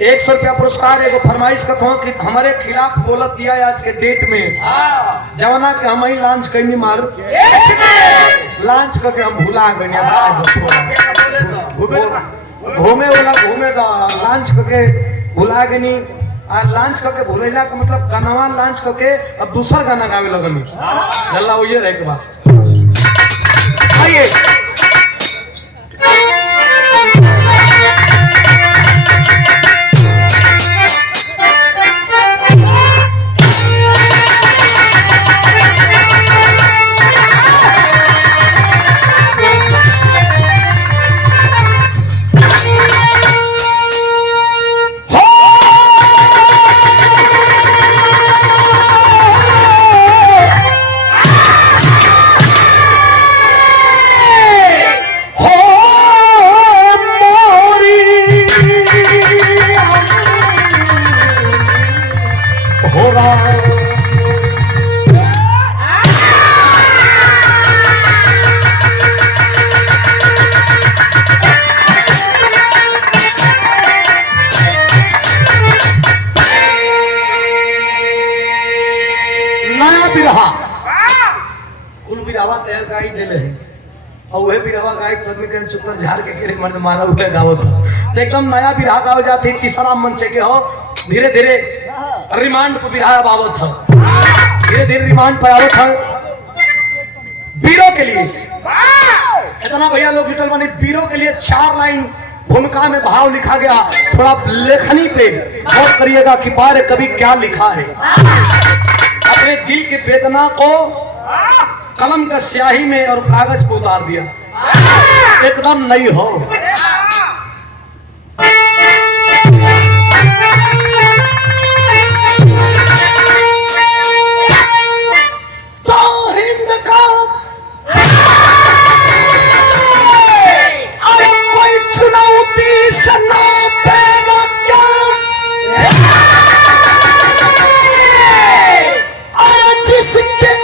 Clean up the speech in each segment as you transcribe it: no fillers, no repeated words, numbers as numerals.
100 रुपया पुरस्कार एगो फरमाइश का था कि हमारे खिलाफ बोलत दिया आज के डेट में जवाना के हम ही लॉन्च करनी मार लॉन्च करके हम भुला गए घूमे वाला घूमे का लॉन्च करके भुला गए आ लॉन्च करके भूलेला का मतलब गाना लॉन्च करके अब दूसरा गाना गावे लगनी चला वो ये रहे के बाद आइए कुल बिरावा तैयार गाई देले है और वह बिरावा गाई तदमी के चुत्तर झाड़ के केरे मर्द मारा हुए गावत तो एकदम नया बिरहा गाव जाती तीसरा मंच के हो धीरे धीरे रिमांड को बिरहा बावत है धीरे धीरे रिमांड पर आवत है बीरो के लिए इतना भैया लोग जुटल मानी बीरो के लिए 4 लाइन भूमिका में भाव लिखा गया थोड़ा लेखनी पे गौर करिएगा कि बारे कभी क्या लिखा है अपने दिल की वेदना को कलम का स्याही में और कागज पे उतार दिया एकदम नहीं हो तो हिंद का अरे कोई चुनौती से ना पैदा क्या अरे जिसके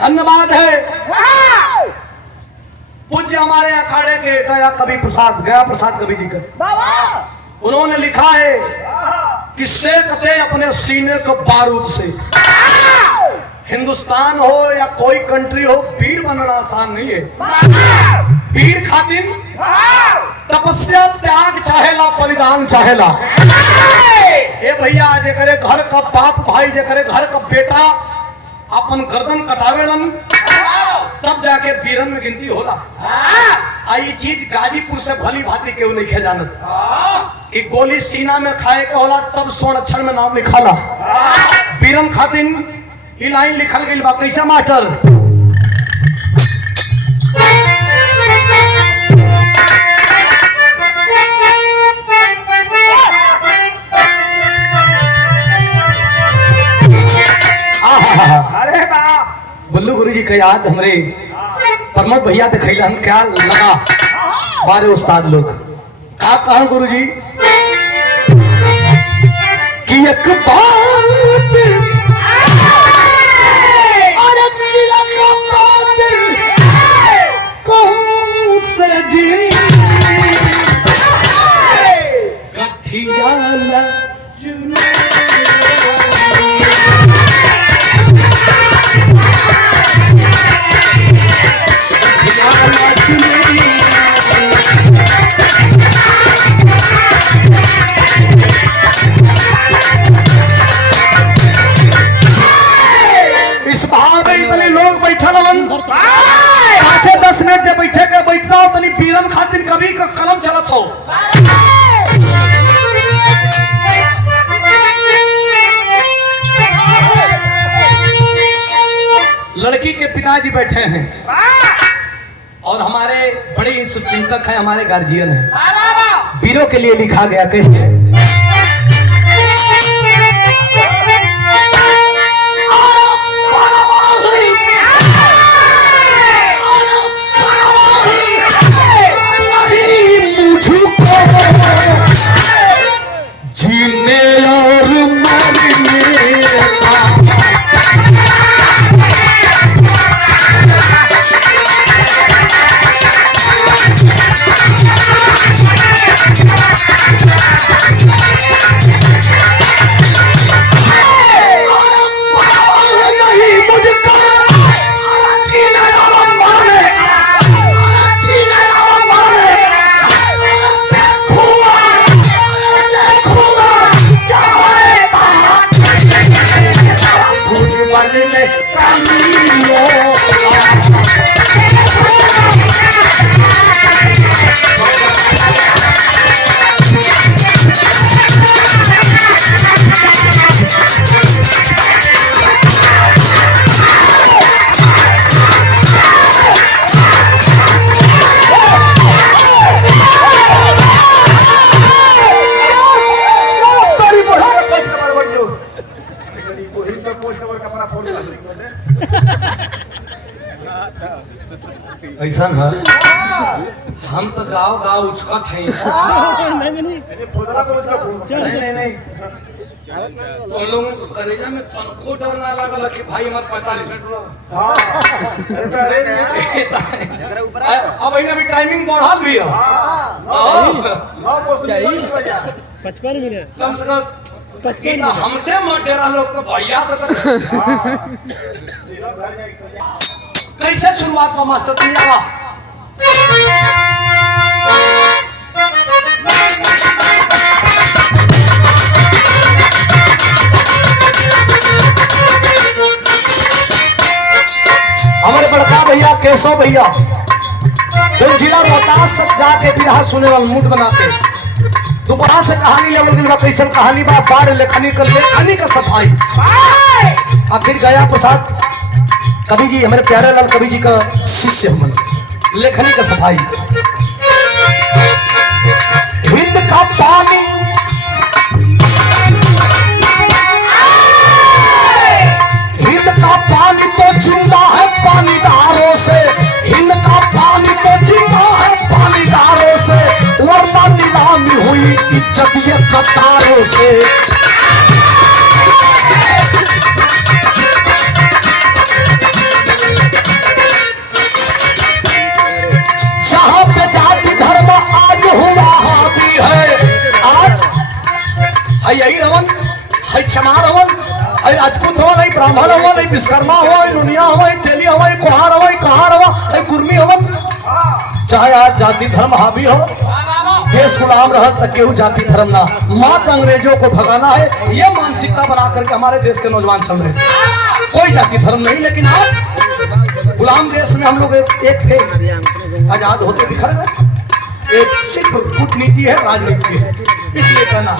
धन्यवाद है पूज्य हमारे अखाड़े के कवि प्रसाद गया प्रसाद कवि जी का उन्होंने लिखा है कि सेकते अपने सीने को बारूद से हिंदुस्तान हो या कोई कंट्री हो वीर बनना आसान नहीं है वीर खातिर तपस्या त्याग चाहेला बलिदान चाहेला ए भैया जेकरे घर का बाप भाई जेकरे घर का बेटा अपन गर्दन कटावेलन तब जाके वीरन में गिनती होला आई चीज गाजीपुर से भली भांति केहू नहीं खे जानत कि गोली सीना में खाए के होला तब स्वर्ण अक्षर में नाम लिखाला वीरन खातिन ई लाइन लिखल गइल बा कैसे मास्टर बल्लू गुरु जी का याद हमरे प्रमोद भैया दिखैला हम क्या लगा बारे उस्ताद लोग का कहा गुरु जी कि एक बात कहूं से जी कठिया लाला इस भाव में इतने लोग बैठल हन पाँचे 10 मिनट जब बैठे के बैठ जाओ तनी पीरन खातिर कभी का कलम चलत हो। लड़की के पिताजी बैठे हैं और हमारे बड़े ही शुभचिंतक हैं, हमारे गार्जियन हैं। वीरों के लिए लिखा गया कैसे जीने और मरने का ऐसा है। हम तो गाँव गाँव उचकत हैं। नहीं तो लोगों को कलेजा में तनको डर ना लगल कि भाई हमारे 45 मिनट अब इन्हें भी टाइमिंग बढ़ा भी है 55 मिनट कम से कम हमसे डेरा लोग तो भैया से कैसे शुरुआत का मास्टर तुम जावा हमारे बड़का भैया केशव भैया जो जिला रोहतास से जाके बिरहा सुने वाला मूड बनाते दोबारा से कहानी ले कैसे कहानी बा बाढ़ लेखनी का सफाई आखिर गया प्रसाद कवि जी हमारे प्यारे लाल कवि जी का शिष्य हम लेखनी का सफाई हिंद का पानी हिंद का पानी तो जिंदा है पानीदारों से हिंद का पानी तो जिंदा है पानीदारों से वरना नीलामी हुई इज्जत ये कतारों से यही रवन है क्षमार हवन है राजपूत हवा नहीं ब्राह्मण हवा नहीं विश्वकर्मा हुआ दुनिया हवा तेली हवा कुहार हवा कहार हवा है कुर्मी हवन चाहे आज जाति धर्म हावी हो देश गुलाम रह तक केहू जाति धर्म ना मात्र अंग्रेजों को भगाना है ये मानसिकता बना करके हमारे देश के नौजवान चल रहे हैं कोई जाति धर्म नहीं लेकिन आज गुलाम देश में हम लोग एक थे आजाद होते दिखा गए एक सिर्फ कूटनीति है राजनीति है इसलिए कहना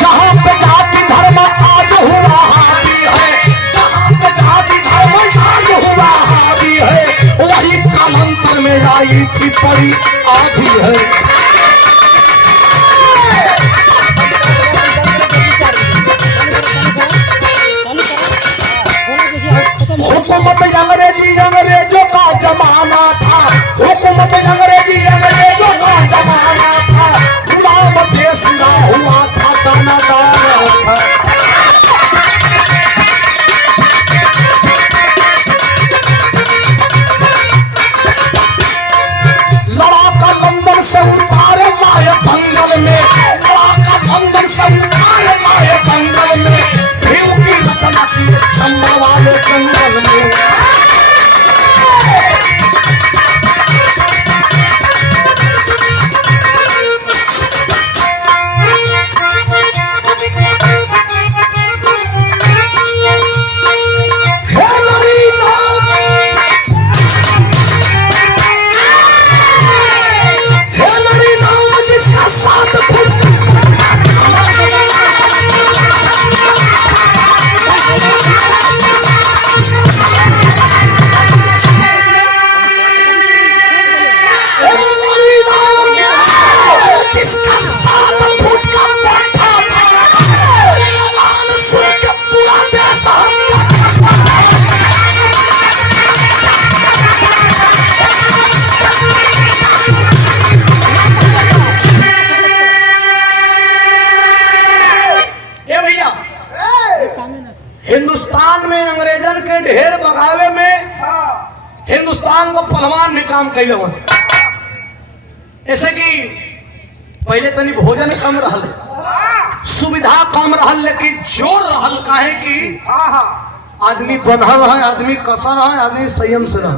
जहाँ पे जाति धर्म आज हुआ हावी है जहाँ पे जाति धर्म आज हुआ हावी है वही कालांतर में आई थी परी आधी है हुकूमत अंग्रेजों का जमाना था हुकूमत अंग्रेजों का जमाना था गुलाम देश ना हुआ था दानादार था हिंदुस्तान को पहलवान में काम कैले हो। ऐसे कि पहले तनी भोजन कम रहल, सुविधा कम रहल, लेकिन जोर रहल काहे कि आदमी बनल है, आदमी कसन है, आदमी संयम से रह।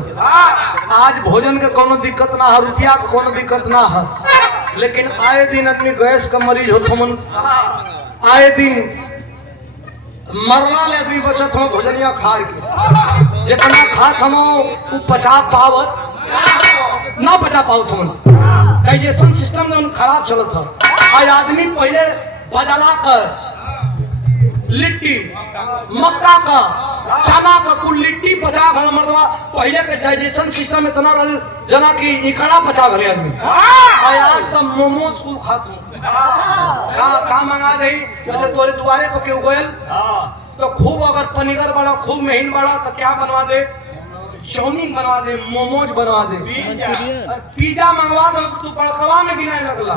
आज भोजन के कोनो दिक्कत ना है, रुपया के कोनो दिक्कत ना है, लेकिन आए दिन आदमी गैस का मरीज होत मन, आए दिन मरना ले आदमी बचत हो भोजनिया खाए के, जितना खात हम वो पचा पावत ना पचा पावत हम। डाइजेशन सिस्टम में खराब चलत है। आज आदमी पहले बाजरा का, लिट्टी, मक्का का, चना का कुल लिट्टी पचा घर मर्दवा। पहले के डाइजेशन सिस्टम इतना रहल जना कि इकड़ा पचा घले आदमी। आज तो मोमोज खूब खात का मंगा दे। अच्छा तोरे दुआरे पर केहू गयल तो खूब, अगर पनीगर बड़ा खूब महीन बड़ा तो क्या बनवा दे, चाउमीन बनवा दे, मोमोज बनवा दे, पिज्जा मंगवा दे, तू बड़कवा में गिनाए लगला।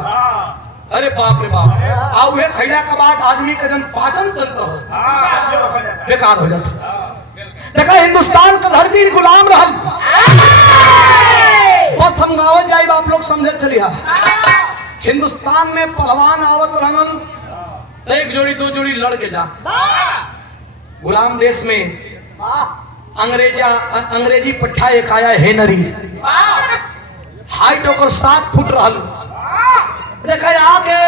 अरे बाप रे बाप। आ उहे खैला के बाद आदमी का जन पाचन तंत्र हो बेकार हो जाता। देखा हिंदुस्तान का धरती गुलाम रहल, बस हम गाँव जाए आप लोग समझ चलिए। हिंदुस्तान में पहलवान आवत रहन तो एक जोड़ी दो जोड़ी लड़ के जा। गुलाम देश में अंग्रेजी पट्टा एक आया हेनरी, हाइट ओकर 7 फुट रहल। देखा आके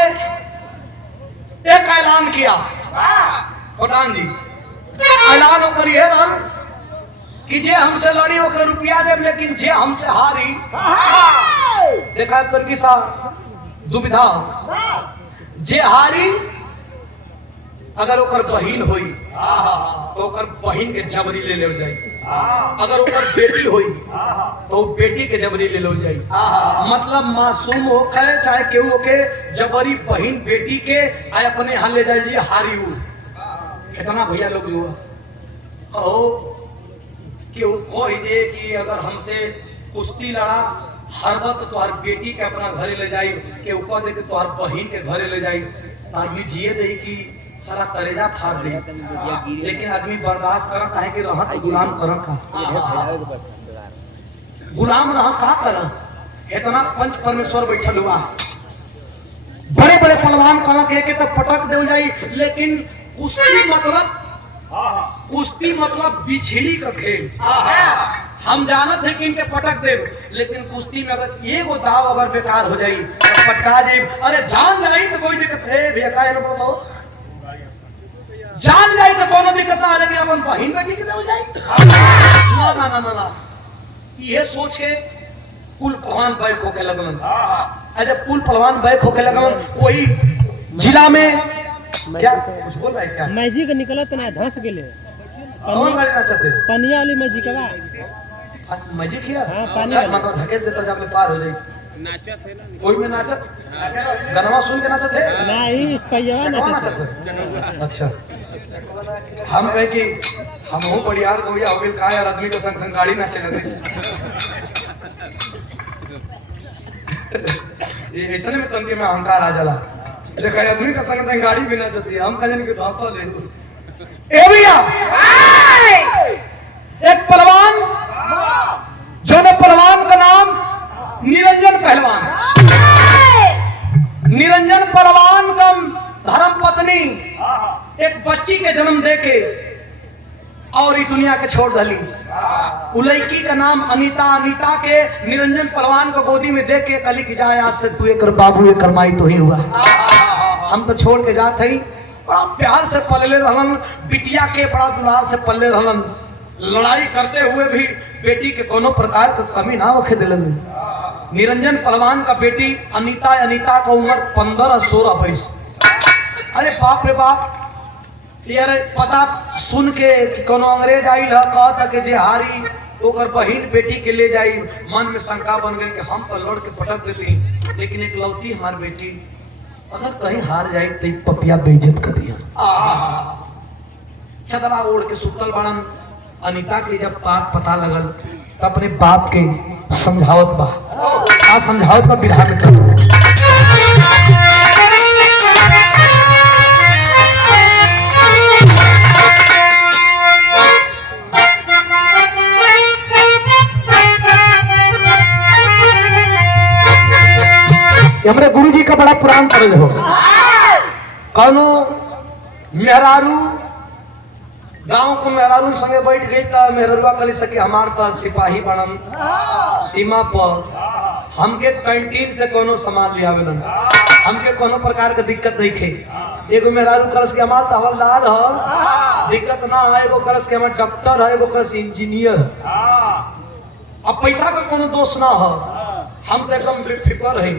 एक ऐलान किया प्रधान जी, ऐलान ओकर ये रहल कि जे हमसे लड़ी ओकर रुपया देव, लेकिन जे हमसे हारी। देखा तनकी सा दुविधा, जे हारी अगर ओकर बहिन होई तो ओकर बहिन के जबरी ले लेवल जाई, अगर ओकर बेटी होई तो बेटी के जबरी ले लेवल जाई। मतलब मासूम होखे चाहे केहू के जबरी बहिन बेटी के आए अपने यहाँ ले जाए जी हारी हो। इतना भैया लोग जो कहो केहू कह दे कि अगर हमसे कुश्ती लड़ा हरबत तो तोहर बेटी के अपना घरे ले जाई, केहू कह दे कि तोहर बहिन के घरे ले जाई, आदमी जिए दे कि सारा करेजा फाड़ दे। लेकिन आदमी बर्दाश्त कर काहे कि रहा तो गुलाम कर का, गुलाम रहा का कर। इतना पंच परमेश्वर बैठल हुआ, बड़े बड़े पहलवान कला के तो पटक दे जाई, लेकिन कुश्ती मतलब बिछड़ी का खेल। हम जानत है कि इनके पटक दे, लेकिन कुश्ती में अगर एगो दाव अगर बेकार हो जाई तो पटका जाई। अरे जान जाई तो कोई दिक्कत है भैया, का ये बताओ, जान जाई तो कोनो दिक्कत ना, लेकिन अपन बहिन बेटी के हो जाई ना ना ना ना। ये सोच के कुल पहलवान बैक होके लगलन। जब कुल पहलवान बैक होके लगलन, वही जिला में क्या कुछ बोल रहा है क्या, मैजिक निकलत ना धंस गेले कौन वाले नाचत है, पनिया वाली मैजिकवा, मैजिक हिया। हां पानी मतलब धकेल देता जब में पार हो जाई। नाचत है ना, कोई में नाचत गनवा सुन के नाचत है नहीं, पैया नाचत है। अच्छा हम कहे कि हम हो बढ़ियार को या हो गेल का यार, आदमी के संग संग गाड़ी नाचे लगे। ये ऐसे में तनके में अहंकार आ जाला। देखा आदमी का संग संग गाड़ी भी नाचती है, हम कहने के भाषा ले दो। ए भैया एक पहलवान, जो ने पहलवान का नाम निरंजन पहलवान। निरंजन पहलवान का धर्म पत्नी एक बच्ची के जन्म देके और ई दुनिया के छोड़ दली। लड़की का नाम अनीता। अनीता के निरंजन पहलवान को गोदी में देख के कली की जाए आज से तू एक बाबू एक माई तो ही हुआ, हम तो छोड़ के जाते ही। बड़ा प्यार से पलले रहलन, बिटिया के बड़ा दुलार से पलले रहलन। लड़ाई करते हुए भी बेटी के कोनो प्रकार का कमी ना होके दिलन। निरंजन पहलवान का बेटी अनीता, अनीता का उम्र 15-16 वर्ष। अरे बाप रे बाप, यार पता सुन के कि कोनो अंग्रेज आई ल कहता कि जे हारी ओकर बहिन बेटी के ले जाई, मन में शंका बन गई कि हम तो लड़ के पटक देती, लेकिन एक लौती हमारी बेटी अगर कहीं हार जाए तो पपिया बेइज्जत कर दिया। छतरा ओढ़ के सुतल बड़न। अनीता के जब बात पता लगल तो अपने बाप के समझावत बा, आ समझावत बा बिरहा में कर। जान पर हो कौनो मेहरारू गांव को मेहरारू संगे बैठ गई था मेहरुआ कली सके हमार तो सिपाही बनन सीमा पर हमके कैंटीन से कोनो सामान लिया वेलन हमके कोनो प्रकार के दिक्कत नहीं खे एगो मेहरारू करस के हमार हवलदार ह दिक्कत ना है एगो करस के हमार डॉक्टर है एगो करस इंजीनियर अब पैसा का कोनो दोष ना है हम तो एकदम बेफिक्र है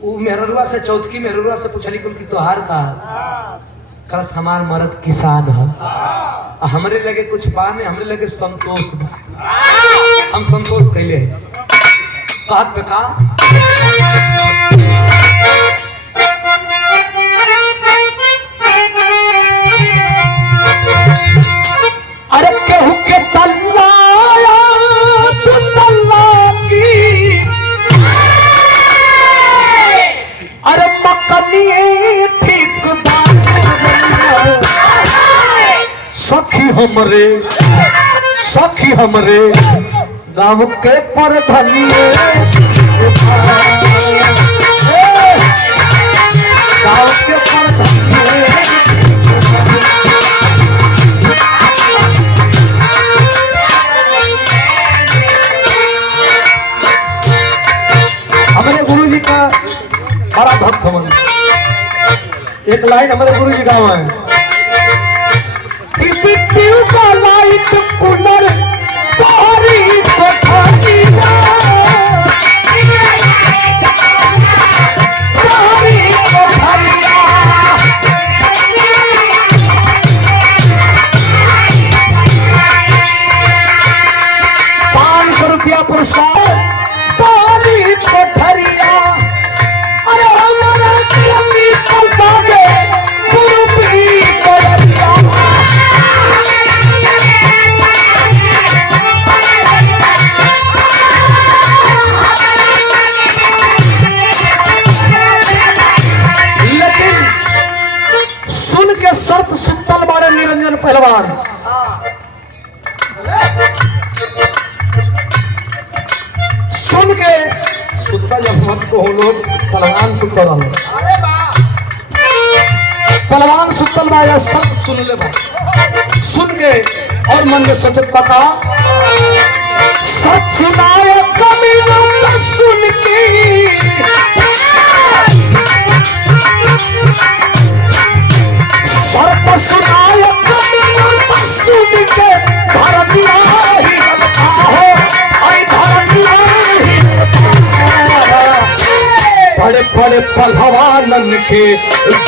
वो मेहरुआ से चौथकी मेहरुआ से पूछली कुल की तोहार का करस हमार मर्द किसान है हमरे लगे कुछ बा नहीं हमरे लगे संतोष बा हम संतोष कैले हैं कहत पे का अरे केहू के तल्ला तू तल्ला की अरे मकनी ठीक बात सखी हमरे गाँव के परधनिए गाँव के परधनिए हमारे गुरु जी का बड़ा भक्त हवन एक लाइन हमारे गुरु जी गाँव है का लाइट कूलर तोहरी कोठरिया तोहरी कोठरिया 500 रुपया पुरस्कार तोहरी कोठरिया अरे हमारा चंदी कलता के गुरुपी कोठरिया शर्त सुतल बारे निरंजन पहलवान सुन के सुतल जब मत को हो लोग पहलवान सुतल रहो पहलवान सुतल बा या शर्त सुन ले बा सुन के और मन में सोचत पका सच सुनाए कमी न सुन के सर्प सुनाय सुन के धरतिया ही हो आई धरतिया ही बड़े बड़े पहलवानन के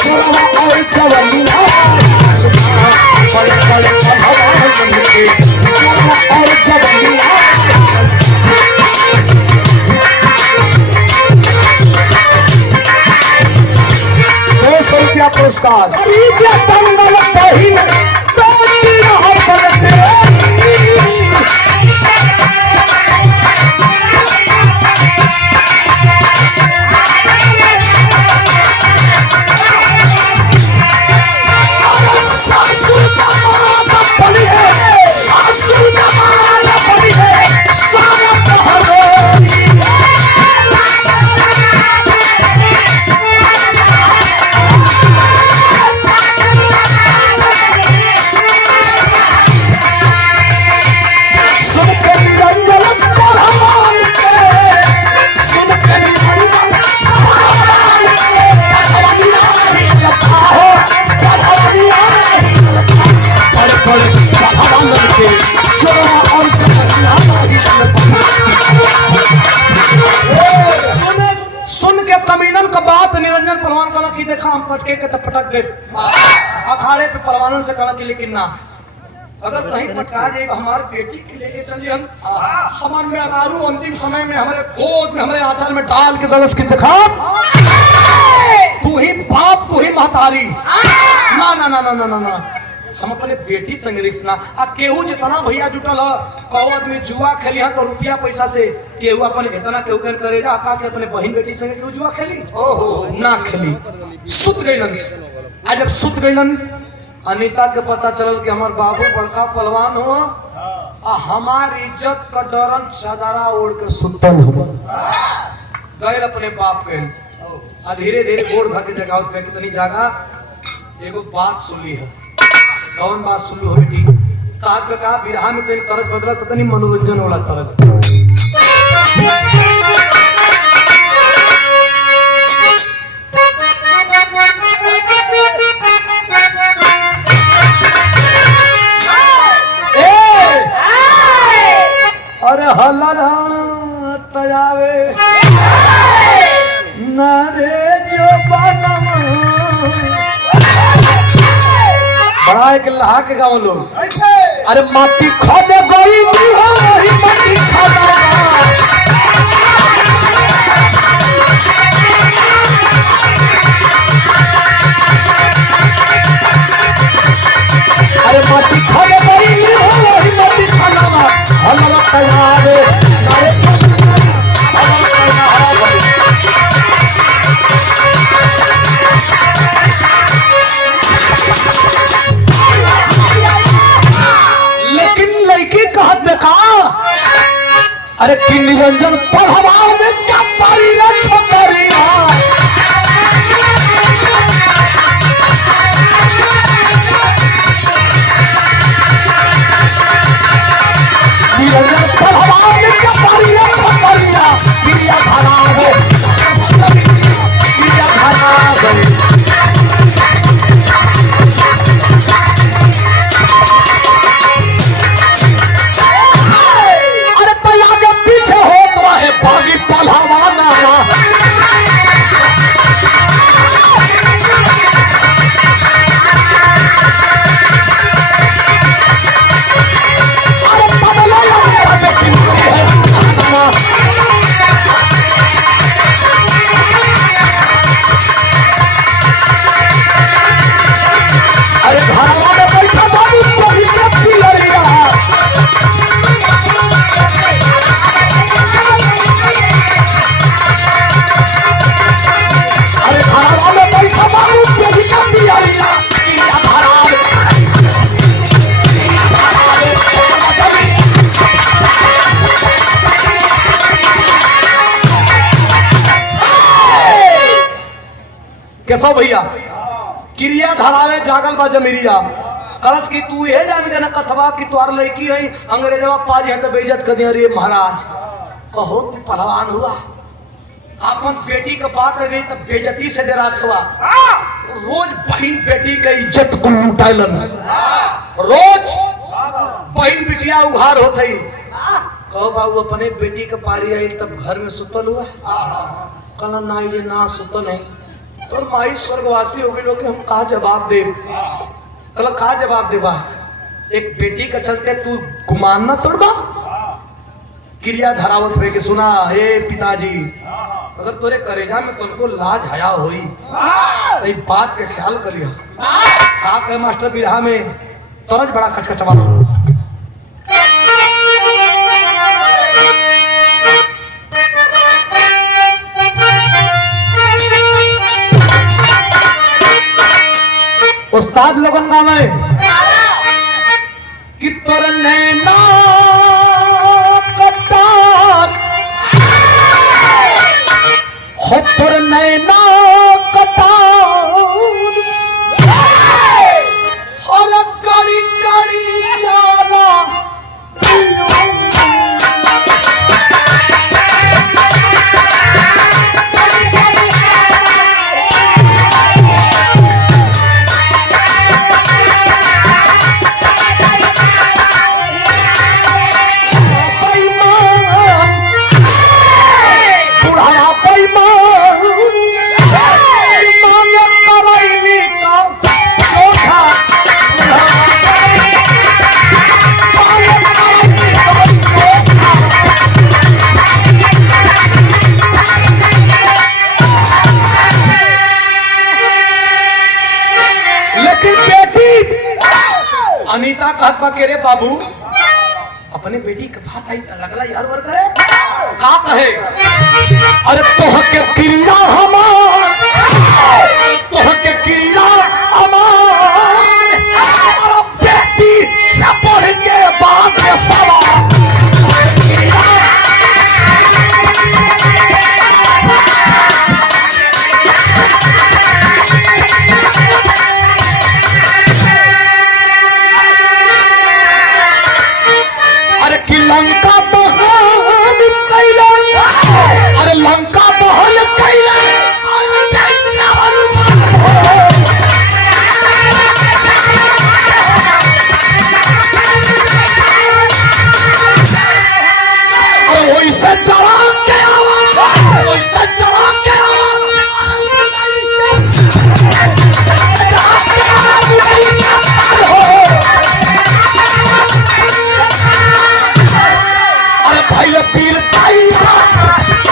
छोरा और जवनिया बड़े बड़े पहलवानन के छोरा और जवनिया 200 रुपया पुरस्कार दंगल बहिन देखा हम पटके के तब पटक गए अखाड़े पे पहलवानों से कहना कि लेकिन ना अगर कहीं पटका जाए हमारे बेटी के लेके चलिए हमारे मेहरारू अंतिम समय में हमारे गोद में हमारे आंचल में डाल के दलस की दिखा तू ही बाप तू ही महतारी ना ना ना ना ना ना ना हम अपने बेटी संग रिश्ता आ केहू जितना भैया जुटल है कहो आदमी जुआ खेली है तो रुपया पैसा से केहू अपन इतना केहू कर करेगा का के अपने बहन बेटी संग केहू जुआ खेली ओहो ना खेली सुत गईलन आज जब सुत गईलन अनीता के पता चलल कि हमार बाबू बड़का पहलवान हो आ हमार इज्जत का डरन चादरा ओढ़ के सुतल हो गए अपने बाप के आ धीरे धीरे गोड़ धके जगावत पे कितनी जागा एगो बात सुनली है। कौन बात सुनली हो बेटी? कहा पे कहा बिरहा में तेरी तरज बदला तो तनी मनोरंजन वाला तरज। अरे हलरा तयावे नारे जो बनम बड़ा एक लहा के गाँव लोग अरे माटी खोदे गई माटी खोदा अरे माटी खोदे गई माटी खोदा हलरा तयावे नारे अरे कि निरंजन पढ़वाओ में क्या पारी रे छोकरिया निरंजन पढ़वाओ में क्या पारी रे छोकरिया पिरिया धारा है पिरिया धारा है बागी पहलवाना अरे बदला अरे घरवा में बैठा बाबू केशव भैया क्रिया धरावे जागल बा जमीरिया कलश की तू ये जान के ना कथवा की तोर लड़की है अंग्रेजवा पाज है तो बेइज्जत कर दिया रे महाराज कहो तू पहलवान हुआ अपन बेटी का बात है तो बेइज्जती से डरात हुआ रोज बहन बेटी का इज्जत को लुटाइलन रोज बहन बिटिया उघार होत है कहो बाबू अपने बेटी का पारी आई तब घर में सुतल हुआ कल ना ये ना सुतल नहीं तो माई स्वर्गवासी हो गई लोग हम कहा जवाब दे कल कहा जवाब देबा एक बेटी का चलते तू गुमान ना तोड़बा क्रिया धरावत हुए कि सुना हे पिताजी अगर तोरे करेजा में तुमको लाज हया होई तो बात का ख्याल करिया का कहे मास्टर बिरहा में तरज बड़ा कचकचवा उस्ताद लोगन का में कि तोर नैना कटार हो तोर नैना कटार और करी करी जाना अनीता कहत बा के रे बाबू अपने बेटी के बात आई लगला यार वर करे का कहे अरे तोह के क्रिया हमार तोह के क्रिया हमार और बेटी से पढ़ के बात के सवा भाई पीर ताइया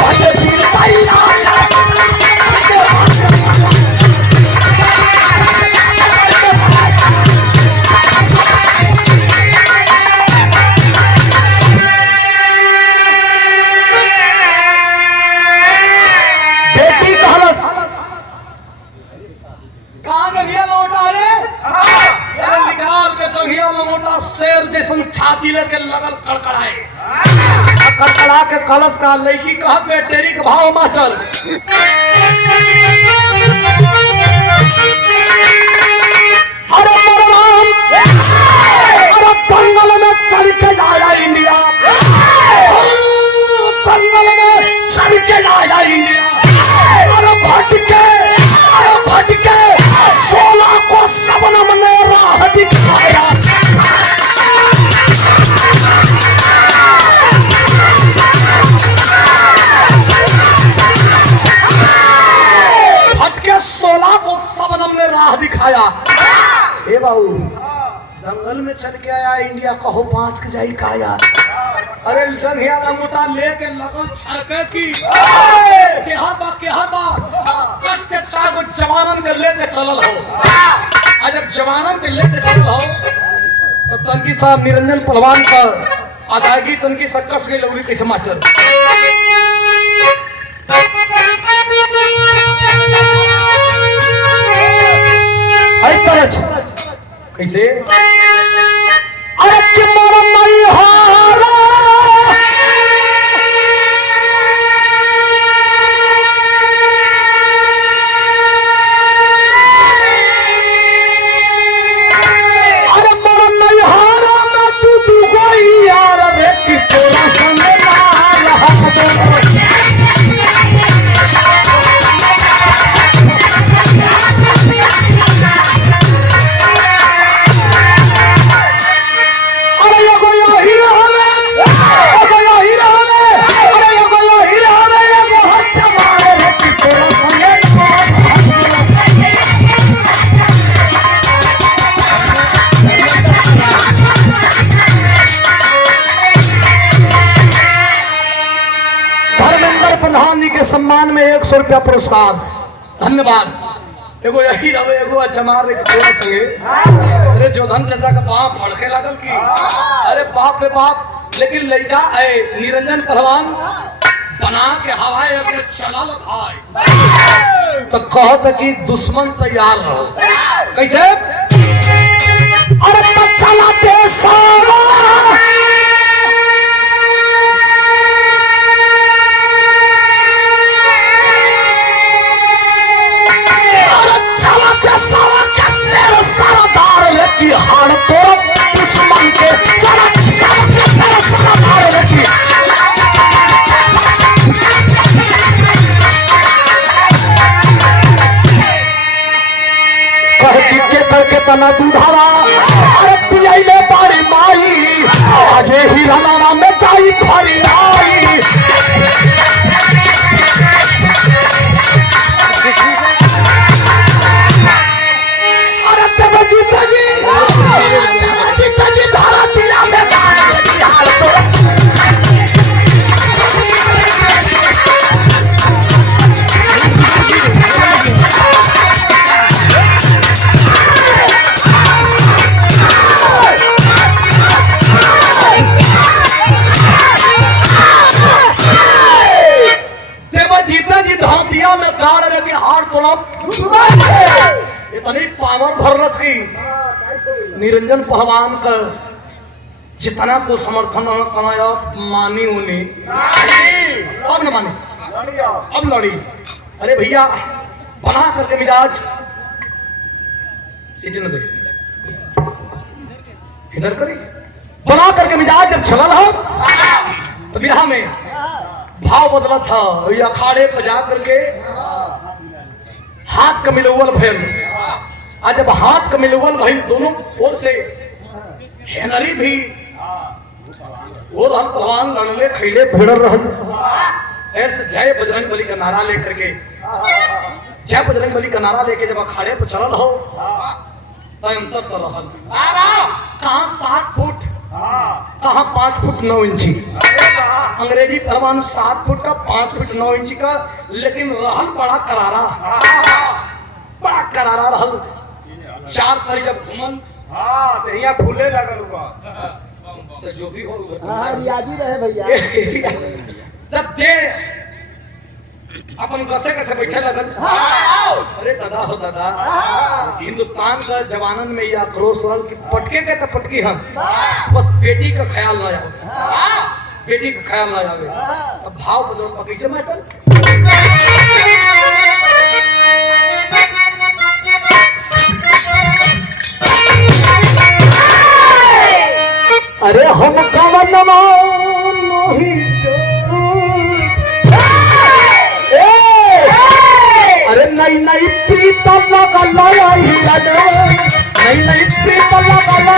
भाई पीर ताइया बेटी कहलस कहाँ गलिया लौटा रे निकाल के तंगिया में मोटा शेर जैसन छाती लेके लगल कड़कड़ाए कड़कड़ा के कलश का लड़की कहत में तेरी के भाव मास्टर अरे मरवान अरे दंगल में चढ़ के जाया इंडिया दंगल में चढ़ के जाया इंडिया अरे भटके 16 को सबनम ने राह दिखाया भटके 16 को सबनम ने राह दिखाया। ए बाबू दंगल में चल के आया इंडिया कहो 5 के जाई काया अरे लंघिया का मोटा लेके लगल छड़के की के बा कस के 4 गो जवानन के लेके चलल हो आज जब जवानन के लेके चलल हो तो तनकी साहब निरंजन पहलवान का अदायगी तनकी सा कस के लौड़ी कैसे मास्टर कैसे अरे कि मोर नहीं हारा अरे मोर नहीं हारा मैं तू कोई यार रे कि तोरा संग ना रहा सम्मान में 100 रुपया पुरस्कार धन्यवाद। एगो यही रहे एगो अच्छा मार थोड़ा संगे अरे जोधन चाचा का पाँव फड़के लागल की अरे बाप रे बाप लेकिन लड़का है निरंजन पहलवान बना के हवाए के चलल भाई तो कहत कि दुश्मन तैयार रहो कैसे अरे तो चला देसावा की हार तोड़ दुश्मन के चला सारा लेकी कहती के करके तना दूधारा अरे पियाइले बाड़ी माई आजे ही रनावा में जाई फरी आई अरे तब जीता जी धारा दिया में जीतना जी धातिया में गाड़ रहे हार तोड़ा इतनी पावर भरलस की निरंजन पहलवान का जितना को समर्थन कराया मानी उन्हें अब न माने अब लड़ी अरे भैया बना करके मिजाज सीटी न दे इधर करी बना करके मिजाज जब चलल हो तो बिरहा में भाव बदला था अखाड़े पर जा करके हाथ का मिलवल भैल आज जब हाथ का मिलवल भैल दोनों ओर से हेनरी भी और हम पहलवान लड़ले खैले भिड़ रहल ऐसे जय बजरंग बली का नारा लेकर के जय बजरंग बली का नारा लेके जब अखाड़े पर चलल हो अंतर तो रहल कहां 7 फुट कहाँ 5 फुट 9 इंची, अंग्रेजी पहलवान 7 फुट का 5 फुट 9 इंची का, लेकिन रहल बड़ा करारा रहल। 4 तरी जब घूमन फूले लगल तो जो भी हो रियाजी रहे भैया। तब दे अपन कैसे बैठे लगन। अरे दादा हो दादा, हिंदुस्तान का जवानन में यह आक्रोश रहल कि पटके के तो पटकी हम, बस बेटी का ख्याल ना आवे, बेटी का ख्याल ना आवे। अब भाव बदल कैसे मास्टर। अरे हम कवन मोही अरे नई नई प्रीत लगल नई प्रीत लगल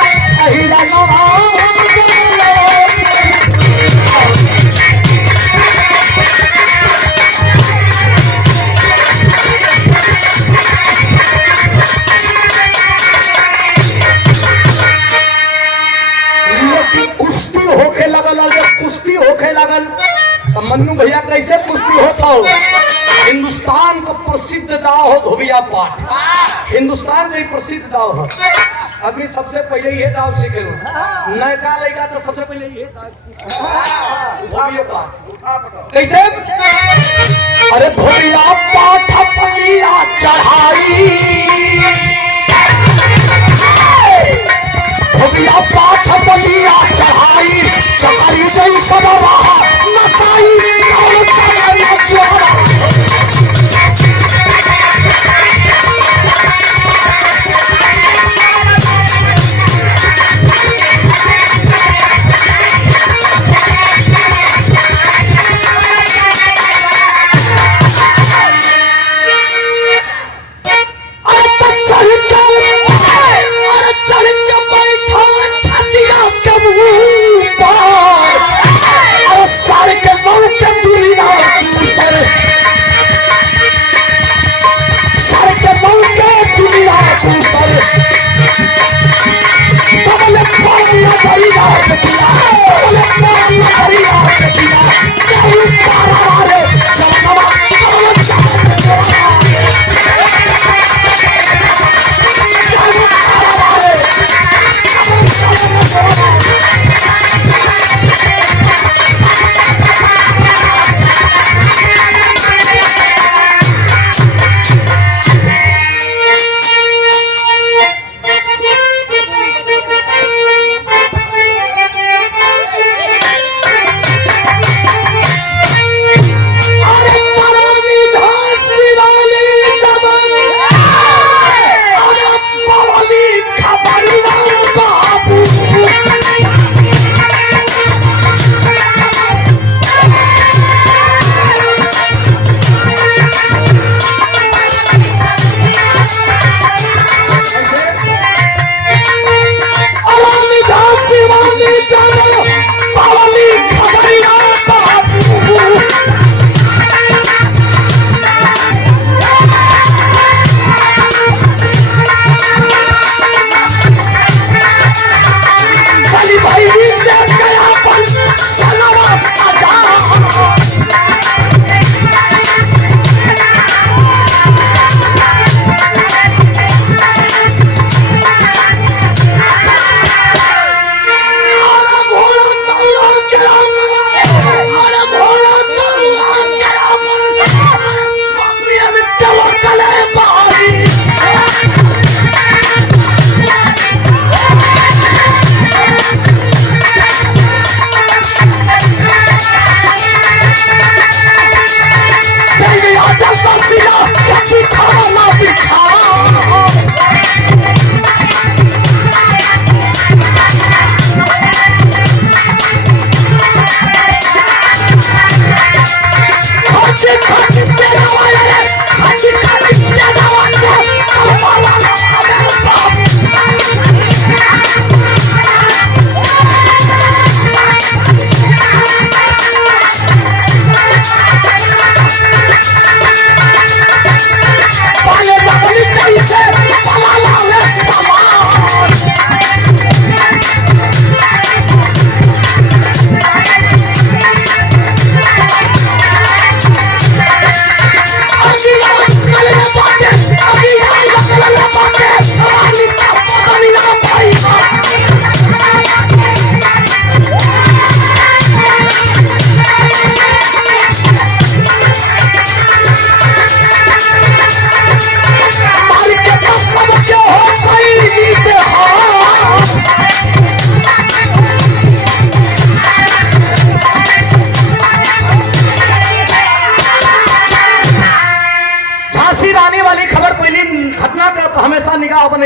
कुश्ती होके लगल। कुश्ती होके लगल तो मन्नू भैया कैसे कुश्ती होता हो। हिंदुस्तान का प्रसिद्ध दाव हो धोबिया पाठ, हिंदुस्तान का प्रसिद्ध दाव है। आदमी सबसे पहले ये दाव सीखे नयका लड़का तो सबसे पहले ये धोबिया पाठ कैसे। अरे धोबिया पाठ पलिया चढ़ाई, धोबिया पाठ पलिया चढ़ाई, चकारी जई सब नचाई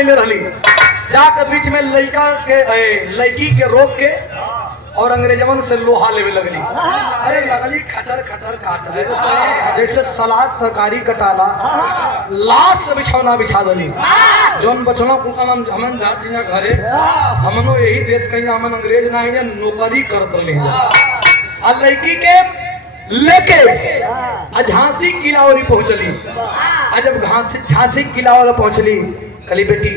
कैले रही, जाकर बीच में लड़की के रोक के और अंग्रेजवन से लोहा लेवे लगली। अरे लगली खचर खचर काट है, जैसे सलाद तरकारी कटाला, लाश के बिछौना बिछा दली। जौन बचना कुल हमन जात यहाँ घरे, हमनो यही देश कहीं हमन अंग्रेज ना ही नौकरी करत रहे। आ लड़की के लेके झांसी किला और पहुंचली। जब झांसी किला वाला पहुंचली, कली बेटी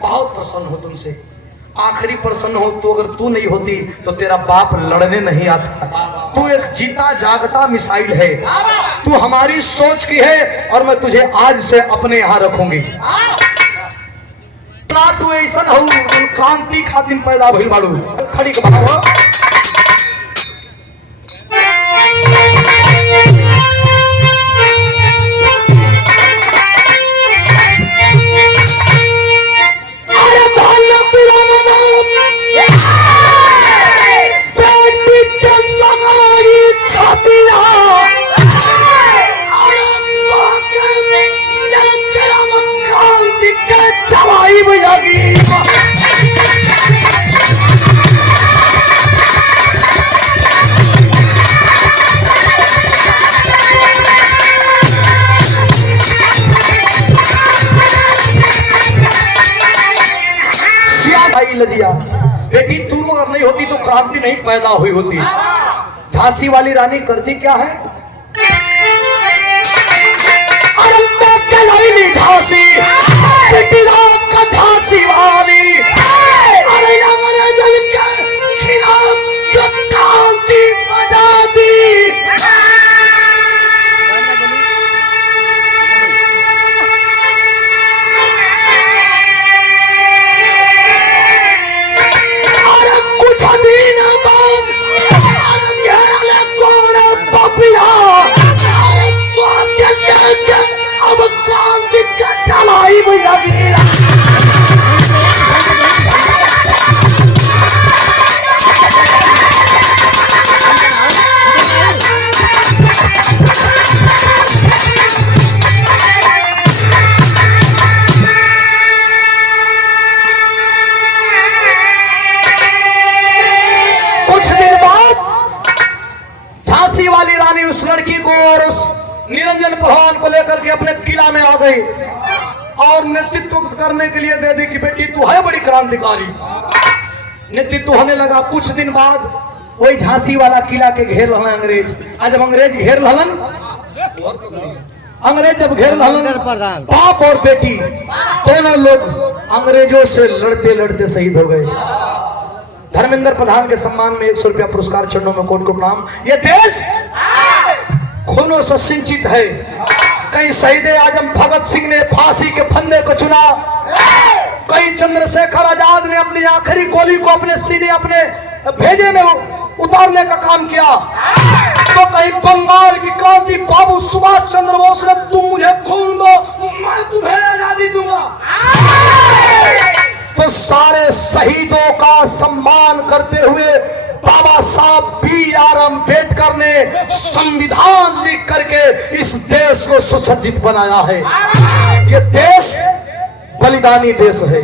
बहुत प्रसन्न हो तुमसे, आखिरी प्रसन्न हो तो, अगर तू नहीं होती तो तेरा बाप लड़ने नहीं आता। तू एक जीता जागता मिसाइल है, तू हमारी सोच की है और मैं तुझे आज से अपने यहाँ रखूंगी। तू ऐसा हो क्रांति खातिर पैदा भइल बाड़ू। खड़ी के भाव लजिया बेटी, तू अगर नहीं होती तो क्रांति नहीं पैदा हुई होती। झांसी वाली रानी करती क्या है? झांसी बेटी का झांसी वाली, अरे अंग्रेजन के खिलाफ जो क्रांति बजा दी। अब क्रांति का चलाई भैया गिरा। कुछ दिन बाद झांसी वाली रानी उस लड़की को और उस निरंजन पहलवान को लेकर के अपने किला में आ गई और नेतृत्व करने के लिए दे दी कि बेटी तू है बड़ी क्रांतिकारी। नेतृत्व होने लगा। कुछ दिन बाद वही झांसी वाला किला के घेर रहन अंग्रेज। आज जब अंग्रेज घेर रहन, अंग्रेज जब घेर रहन, बाप और बेटी दोनों लोग अंग्रेजों से लड़ते लड़ते शहीद हो गए। धर्मेंद्र प्रधान के सम्मान में 100 रुपया पुरस्कार, चरणों में कोट को प्रणाम। ये देश खूनों से सिंचित है। कहीं शहीद आजम भगत सिंह ने फांसी के फंदे को चुना, कहीं चंद्रशेखर आजाद ने अपनी आखिरी गोली को अपने सीने अपने भेजे में उतारने का काम किया, तो कहीं बंगाल की क्रांति बाबू सुभाष चंद्र बोस ने तुम मुझे खून दो मैं तुम्हें आजादी दूंगा। तो सारे शहीदों का सम्मान करते हुए बाबा साहब B.R. अम्बेडकर ने संविधान लिख करके इस देश को सुसज्जित बनाया है। ये देश बलिदानी देश है।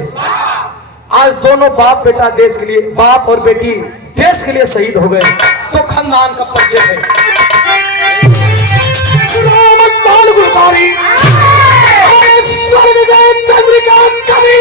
आज दोनों बाप बेटा देश के लिए, बाप और बेटी देश के लिए शहीद हो गए, तो खानदान का परिचय है। चंद्रिका कवि